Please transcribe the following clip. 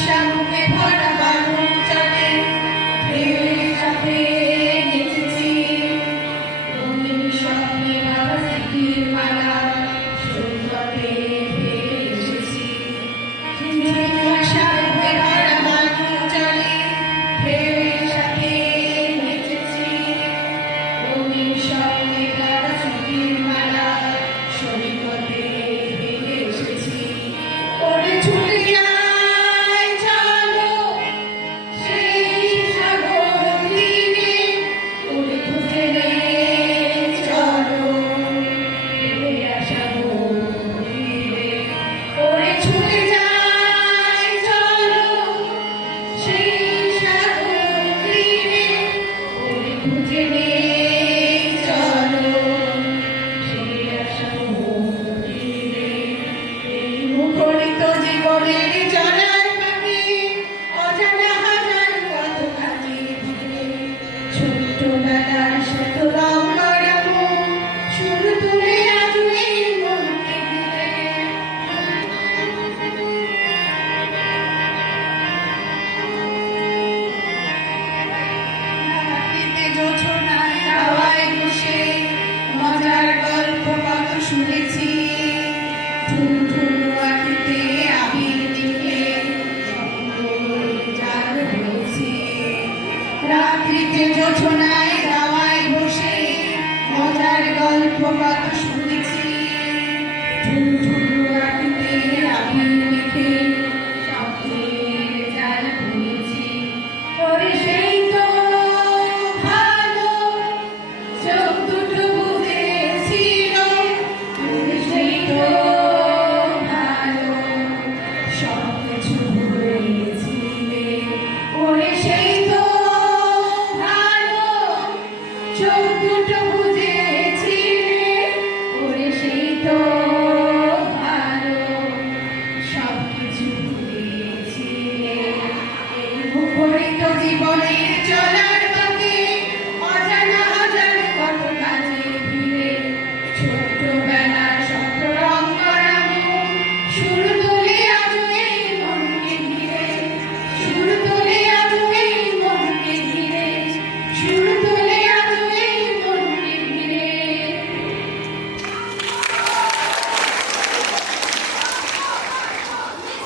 শামুকে ভরা বালু চলে ঢেউয়ের সাথে নেচেছি রঙিন স্বপ্নে বাঁধা স্মৃতির মালা সৈকতে ফিরে এসেছি শামুকে ভরা বালু চলে ঢেউয়ের সাথে নেচেছি রঙিন স্বপ্নে বাঁধা স্মৃতির মালা সৈকতে ফিরে এসেছি ওরে ছুটে যায় চলো সেই সাগর তীরে ওরে খুঁজে নে চলো ফিরে আসা তীরে ওরে ছুটে যায় চলো সেই সাগর তীরে ওরে খুঁজে নে চলো ফিরে আসা তীরে এই মুখরিত জীবনের চলার পথে অজানা হাজার পথ ঘাটে ঘিরে ছোট্টবেলার শত রং করাবো সুর তুলে আজ এই মনকে ঘিরে রাত্রিতে জোছনায় হাওয়ায় বসে মজার গল্প কত শুনেছি ঝুলঝুলু আঁকিতে আবির দিকে জাল হয়েছি রাত্রিতে জোছনায় হাওয়ায় বসে মজার গল্প কত শুনেছি ঝুলঝুলু আঁকিতে আবির দিকে স্বপ্নের জাল হয়েছি ওরে সেই তো ভালো চোখ দুটো বুঝেছিল ওরে সেই তো ভালো সব কিছু হয়েছিলে ওরে সেই তো ভালো চোখ দুটো বুঝেছিলে ওরে সেই তো ভালো সব কিছু হয়েছিলে এই মুখরিত জীবনের চলার পথে অজানা হাজার কত কাজে ফিরে ছোট্টবেলার শত রং করাবো সুর